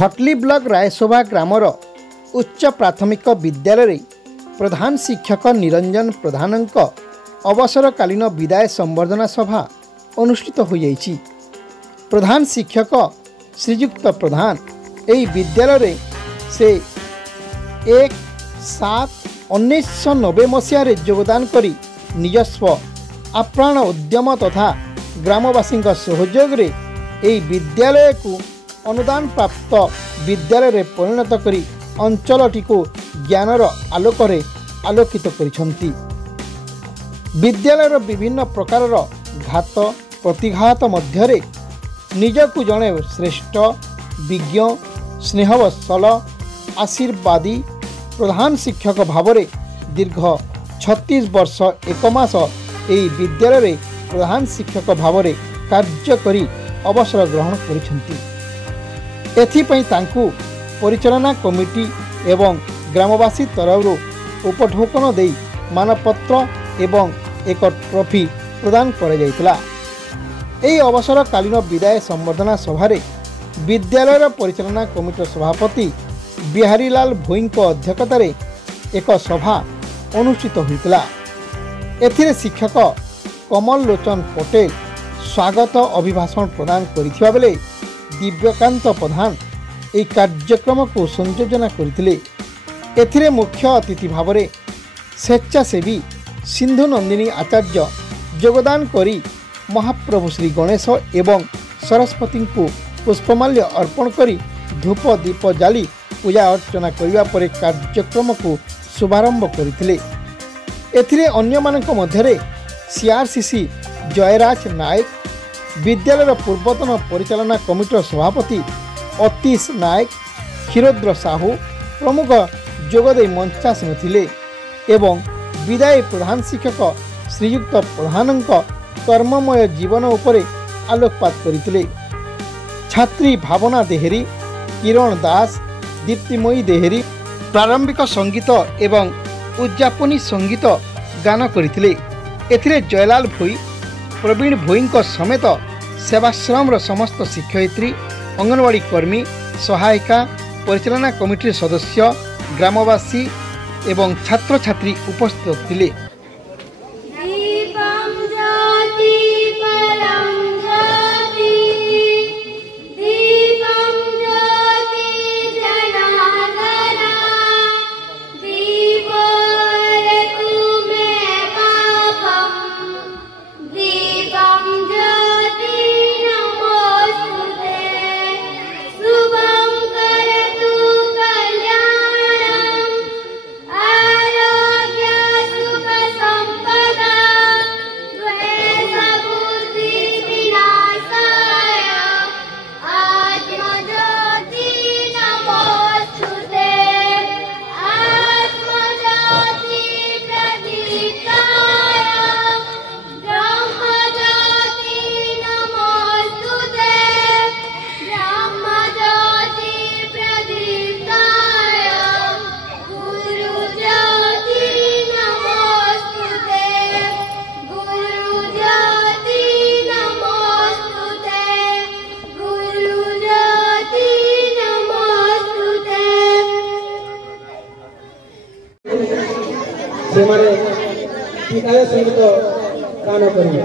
Bhatli block रायसोभा grammar उच्च प्राथमिक विद्यालय प्रधान शिक्षक निरंजन प्रधानक अवसरकालीन विदाय संबर्धना सभा अनुष्ठित हो जाइछि। प्रधान शिक्षक श्रीयुक्त प्रधान एही विद्यालय से 1/7/1990 मसीह योगदान करी निजस्व आप्राण उद्यम तथा ग्रामवासी सहयोग रे एही विद्यालय को अनुदान प्राप्त विद्यालय रे परिणत करी अंचलटी को ज्ञानर आलोक रे आलोकित करिसंती। विद्यालय विभिन्न प्रकार घात प्रतिघात मध्य निजकु जड़े श्रेष्ठ विज्ञ स्नेहवत्सल आशीर्वादी प्रधान शिक्षक भाव में दीर्घ 36 वर्ष 1 मास यही विद्यालय प्रधान शिक्षक भाव में कार्य करी अवसर ग्रहण करिसंती। एथिपई तांकु परिचालना कमिटी एवं ग्रामवासी तरफ उपढौकन दे मानपत्र एवं एक ट्रॉफी प्रदान करा जायतिला। एही अवसरकालीन विदाय संबर्धना सभारे विद्यालय परिचालना कमिटी सभापति बिहारीलाल भोई अध्यक्षतार एक सभा अनुष्ठित होता। एथिरे शिक्षक कमल लोचन पटेल स्वागत अभिभाषण प्रदान करिथिबा बेले दिव्यकांत प्रधान यह कार्यक्रम को संयोजना करथिले। एथिरे मुख्य अतिथि भाव में स्वेच्छासेवी सिंधु नंदिनी आचार्य योगदान करी महाप्रभु श्री गणेश एवं सरस्वती को पुष्पमाल्य अर्पण करी धूप दीप जाली पूजा अर्चना करिवा परे कार्यक्रम को शुभारंभ करथिले। एथिरे अन्य मानक मध्यरे सीआरसीसी जयराज नायक, विद्यालय पूर्वतन परिचालना कमिटी सभापति अतीश नायक, क्षीरोद्र साहू प्रमुख जोगदे मंचासीन थिले एवं विदायी प्रधान शिक्षक श्रीयुक्त प्रधानक कर्ममय जीवन उपरे आलोकपात करथिले। छात्री भावना देहरी, किरण दास, दीप्तिमयी देहरी प्रारंभिक संगीत एवं उद्यापनी संगीत गान करथिले। एथिरे जयलाल भोई, प्रवीण भोई समेत सेवाश्रम समस्त शिक्षयित्री, अंगनवाड़ी कर्मी, सहायिका, परिचालना कमिटी सदस्य, ग्रामवासी एवं छात्र छात्री उपस्थित थिले। विदाय संगीत गान करिए।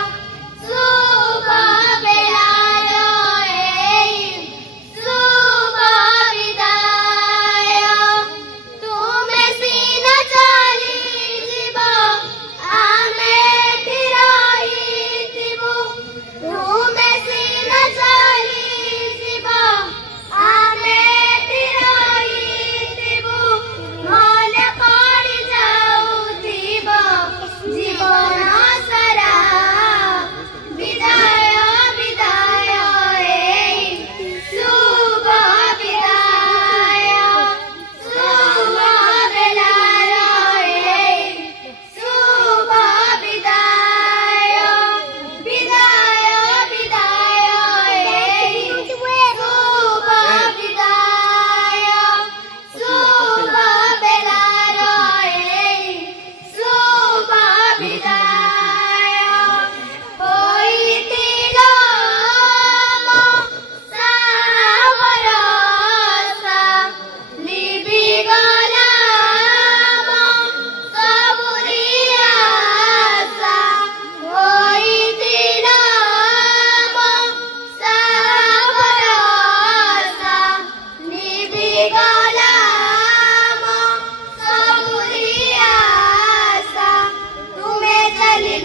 Subha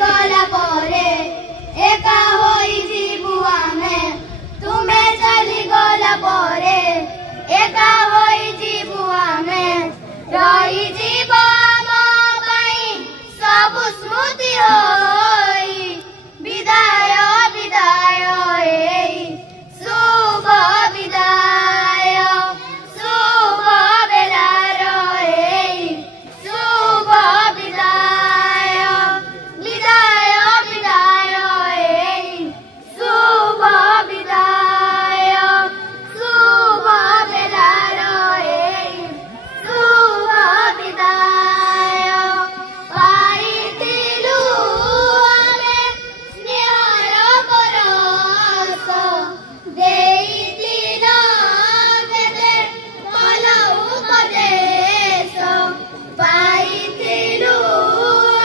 गला परे एका होई जीवु आमे तुमे चली गला परे एका होई जीवु आमे रही जीव आम पई सब स्मृति होई विदाय विदाय एई शुभ विदाय शुभ बेलार एई शुभ विदाय विदाय विदाय एई शुभ विदाय शुभ बेलार एई शुभ विदाय पाइतिलु आमे स्नेहर परस देइतिल केते भल उपदेश पाइतिलु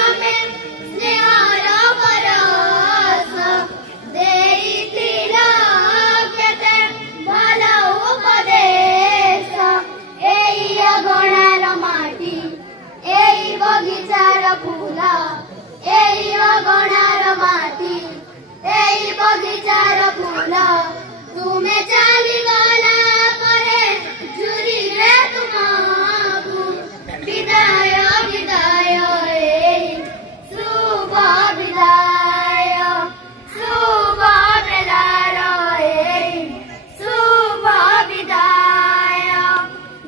आमे स्नेहर परस देइतिल केते भल उपदेश एई अगणार माटी एई बगीचार फूल एई अगणार माटी एई बगीचार फूल तुमे चली गला परे झुरी रे तुमकु विदाय विदाय एई शुभ विदाय शुभ बेलार एई शुभ विदाय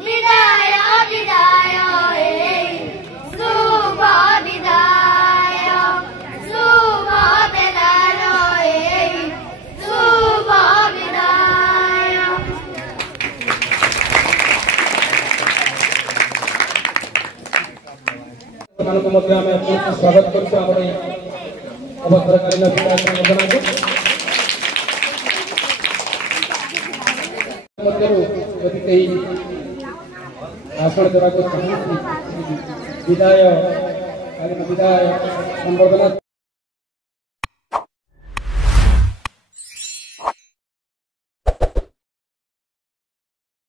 विदाय विदाय एई शुभ विदाय शुभ बेलार एई शुभ विदाय। ମାନଙ୍କୁ ମଧ୍ୟ ଆମେ ସ୍ୱାଗତ କରୁଛୁ ଆମର ଏହି ଅବସରକାଳୀନ ବିଦାୟ ସମ୍ବର୍ଦ୍ଧନାକୁ। ମଧ୍ୟରୁ ଯଦି କେହି ଭାଷଣ ଦେବାକୁ ଚାହୁଁଛି ବିଦାୟ ସମ୍ବର୍ଦ୍ଧନା